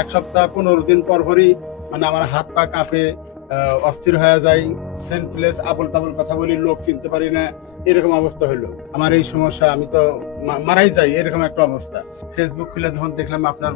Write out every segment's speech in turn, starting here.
এক সপ্তাহ 15 দিন পর পরই মানে আমার হাত পা কাঁপে, অস্থির হয়ে যায়, সেন্সলেস, আবল তাবল কথা বলি, লোক চিনতে পারি না, এরকম অবস্থা হলো। আমার এই সমস্যা, আমি তো মারাই যাই, এরকম একটা অবস্থা। ফেসবুক খুলে যখন দেখলাম আপনার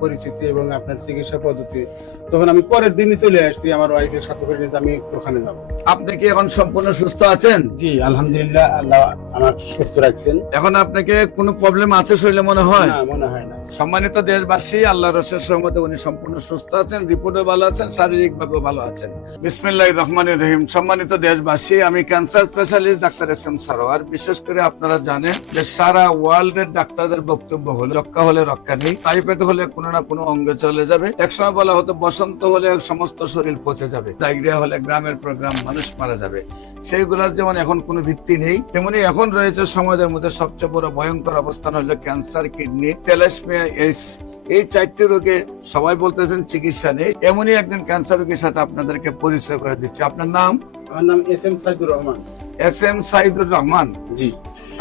পরিচিতি এবং আপনার চিকিৎসা পদ্ধতি, তখন আমি পরের দিনই চলে আসছি আমার ওয়াইফের সাথে করে নিতে, আমি ওখানে যাব। আপনি কি এখন সম্পূর্ণ সুস্থ আছেন? জি আলহামদুলিল্লাহ, আল্লাহ আমার সুস্থ রাখছেন। এখন আপনাকে কোনো প্রবলেম আছে শরীরে মনে হয়? না, মনে হয় না। সম্মানিত দেশবাসী, আল্লাহর অশেষ রহমতে উনি সম্পূর্ণ সুস্থ আছেন, রিপোর্টে ভালো আছেন, শারীরিক ভাবে ভালো আছেন। বিসমিল্লাহির রহমানির রহিম। সম্মানিত দেশবাসী, আমি cancer specialist doctor SM. Sarwar. বিশেষ করে আপনারা জানেন যে সারা ওয়ার্ল্ড এর ডাক্তারদের বক্তব্য হলো রক্ষা হলে রক্ষা নেই, টাইফয়েড হলে কোনো না কোনো অঙ্গে চলে যাবে। একসময় বলা হতো বসন্ত হলে সমস্ত শরীর পচে যাবে, ডায়রিয়া হলে গ্রামের পর গ্রাম মানুষ মারা যাবে। সেইগুলোর যেমন এখন কোনো ভিত্তি নেই, তেমনি এখন রয়েছে সমাজের মধ্যে সবচেয়ে বড় ভয়ঙ্কর অবস্থান হলো ক্যান্সার, কিডনি, থ্যালাসেমিয়া, এইডস। এই 4টি রোগে সবাই বলতেছেন চিকিৎসা নেই। এমনই একজন ক্যান্সার রোগীর সাথে আপনাদেরকে পরিচয় করে দিচ্ছি। আপনার নাম? আমার নাম এস.এম. সাইদুর রহমান। এস.এম. সাইদুর রহমান। জি।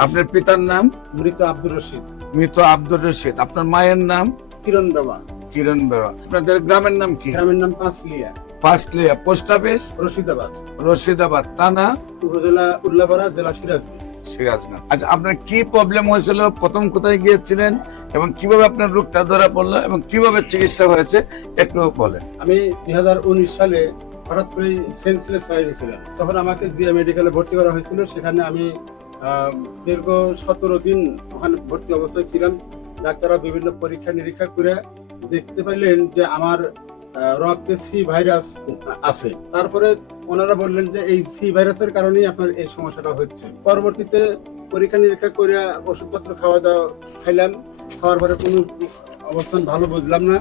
আপনার পিতার নাম? মৃত আব্দুর রশিদ। মৃত আব্দুর রশিদ। আপনার মায়ের নাম? কিরণ বাবা। কিরণ বেরা। আপনাদের গ্রামের নাম কি? গ্রামের নাম পাঁচলিয়া। পাঁচলিয়া। Post office? রশিদাবাদ। রশিদাবাদ। থানা? উপজেলা উল্লাপাড়া, জেলা সিরাজগঞ্জ। সিরাজগঞ্জ। আচ্ছা, আপনার কি প্রবলেম হয়েছিল, প্রথম কোথায় গিয়েছিলেন এবং কিভাবে আপনার রোগটা ধরা পড়লো এবং কিভাবে চিকিৎসা হয়েছে একটু বলেন। আমি 2019 সালে হঠাৎ করে সেন্সলেস হয়ে গেছিলাম। তখন আমাকে জিয়া মেডিকেলে ভর্তি করা হয়েছিল। সেখানে আমি দীর্ঘ 17 দিন ওখানে ভর্তি অবস্থায় ছিলাম। ডাক্তাররা বিভিন্ন পরীক্ষা নিরীক্ষা করে দেখতে পাইলেন যে আমার রক্তে সি ভাইরাস আছে। তারপরে ওনারা বললেন যে এই সি ভাইরাসের কারণেই আপনার এই সমস্যাটা হচ্ছে। পরবর্তীতে পরীক্ষা নিরীক্ষা করে ওষুধপত্র খাইলাম। খাওয়ার পরে কোনো অবস্থান ভালো বুঝলাম না।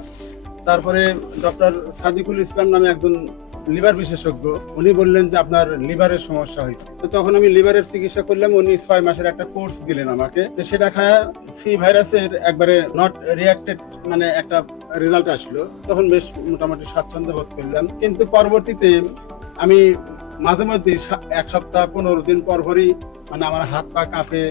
তারপরে ডক্টর সাদিকুল ইসলাম নামে একজন লিভার বিশেষজ্ঞ, উনি বললেন যে আপনার লিভারের সমস্যা হয়েছে। তো তখন আমি লিভারের চিকিৎসা করলাম। উনি 6 মাসের একটা কোর্স দিলেন আমাকে। তো সেটা খায় সি ভাইরাসের একবারে নট রিয়াক্টেড মানে একটা রেজাল্ট আসলো। তখন বেশ মোটামুটি স্বাচ্ছন্দ্য বোধ করলাম। কিন্তু পরবর্তীতে আমি মাঝে মধ্যে 1 সপ্তাহ 15 দিন পর পরই মানে আমার হাত পা কাঁপে,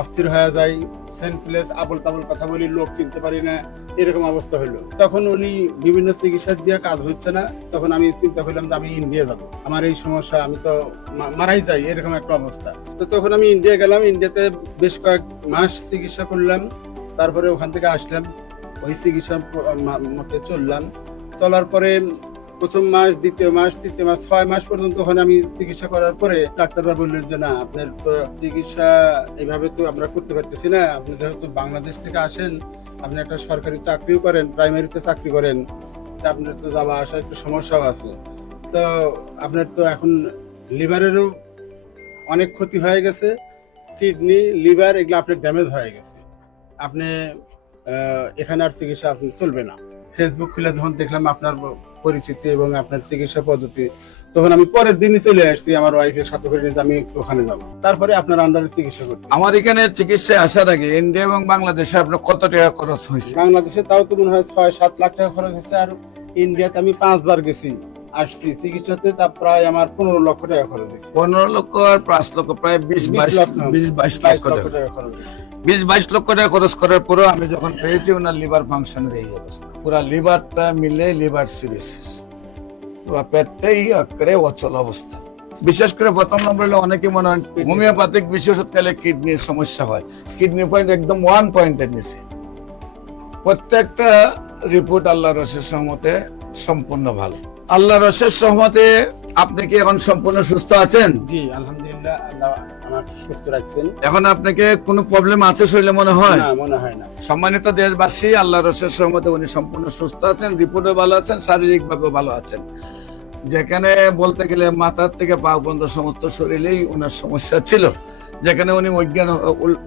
অস্থির হয়ে যায়, সেন্সলেস, আবল তাবল কথা বলি, লোক চিনতে পারি না, এরকম অবস্থা হলো। তখন উনি বিভিন্ন চিকিৎসা দিয়ে কাজ হচ্ছে না। তখন আমি চিন্তা করলাম যে আমি ইন্ডিয়া যাব, আমার এই সমস্যা, আমি তো মারাই যাই, এরকম একটা অবস্থা। তো তখন আমি ইন্ডিয়া গেলাম। ইন্ডিয়াতে বেশ কয়েক মাস চিকিৎসা করলাম। তারপরে ওখান থেকে আসলাম, ওই চিকিৎসা মতে চললাম। চলার পরে প্রথম মাস, দ্বিতীয় মাস, তৃতীয় মাস, 6 মাস পর্যন্ত ওখানে আমি চিকিৎসা করার পরে ডাক্তাররা বললেন যে না, আপনার তো চিকিৎসা এইভাবে তো আমরা করতে পারতেছি না। আপনি যেহেতু বাংলাদেশ থেকে আসেন, আপনি একটা সরকারি চাকরিও করেন, প্রাইমারিতে চাকরি করেন, তা আপনার তো যাওয়া আসা একটু সমস্যাও আছে। তো আপনার তো এখন লিভারেরও অনেক ক্ষতি হয়ে গেছে, কিডনি, লিভার এগুলো আপনার ড্যামেজ হয়ে গেছে। আপনি এখানে আর চিকিৎসা আপনি চলবে না। ফেসবুক খুলে যখন দেখলাম আপনার পরিচিতি এবং আপনার চিকিৎসা পদ্ধতি, তখন আমি পরের দিনই চলে আসছি আমার ওয়াইফের সাথে করে নিতে, আমি ওখানে যাব। তারপরে আপনার আন্ডারে চিকিৎসা করতে। আমার এখানে চিকিৎসায় আসার আগে ইন্ডিয়া এবং বাংলাদেশে আপনার কত টাকা খরচ হয়েছে? বাংলাদেশে তাও তো মনে হয় 6-7 লাখ টাকা খরচ হয়েছে। আর ইন্ডিয়াতে আমি 5 বার গেছি, আসছি চিকিৎসাতে, তা প্রায় আমার 15 লক্ষ টাকা খরচ হয়েছে। 15 লক্ষ আর 5 লক্ষ, প্রায় 20-22 লক্ষ টাকা। 20-22 লক্ষ টাকা খরচ করার পরেও আমি যখন পেয়েছি ওনার লিভার ফাংশনের এই অবস্থা, পুরো লিভারটা মিলে লিভার সিরোসিস, পুরো পেটটাই একেবারে অচল অবস্থা। বিশেষ করে প্রথম নম্বর হলো অনেকে মনে হয় হোমিওপ্যাথিক বিশেষ ওষুধ খেলে কিডনির সমস্যা হয়। কিডনি পয়েন্ট একদম 1 পয়েন্টের নিচে। প্রত্যেকটা রিপোর্ট আল্লাহর অশেষ রহমতে সম্পূর্ণ ভালো। আল্লাহর অশেষ রহমতে আপনি কি এখন সম্পূর্ণ সুস্থ আছেন? জি আলহামদুলিল্লাহ, আল্লাহ আমার সুস্থ রাখছেন। এখন আপনাকে কোনো প্রবলেম আছে শরীরে মনে হয়? না, মনে হয় না। সম্মানিত দেশবাসী, আল্লাহর অশেষ রহমতে উনি সম্পূর্ণ সুস্থ আছেন, রিপোর্টে ভালো আছেন, শারীরিক ভাবে ভালো আছেন। যেখানে বলতে গেলে মাথার থেকে পা পর্যন্ত সমস্ত শরীরেই ওনার সমস্যা ছিল, যেখানে উনি অজ্ঞান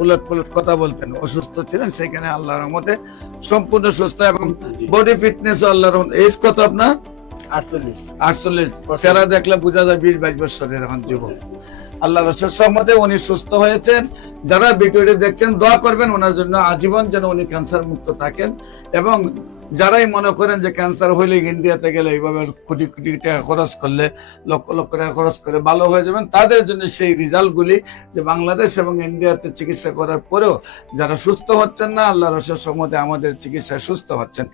উলট পুলট কথা বলতেন, অসুস্থ ছিলেন, সেখানে আল্লাহর রহমতে সম্পূর্ণ সুস্থ এবং বডি ফিটনেস আল্লাহর রহমতে। এজ কত আপনার? 48। চেহারা দেখলে বোঝা যায় 20-22 বছরের এখন যুবক। আল্লাহর অশেষ রহমতে উনি সুস্থ হয়েছেন। যারা ভিডিওটি দেখছেন দোয়া করবেন ওনার জন্য, আজীবন যেন উনি ক্যান্সার মুক্ত থাকেন। এবং যারাই মনে করেন যে ক্যান্সার হইলে ইন্ডিয়াতে গেলে এইভাবে কোটি কোটি টাকা খরচ করলে, লক্ষ লক্ষ টাকা খরচ করে ভালো হয়ে যাবেন, তাদের জন্য সেই রেজাল্টগুলি যে বাংলাদেশ এবং ইন্ডিয়াতে চিকিৎসা করার পরেও যারা সুস্থ হচ্ছেন না, আল্লাহর অশেষ রহমতে আমাদের চিকিৎসায় সুস্থ হচ্ছেন।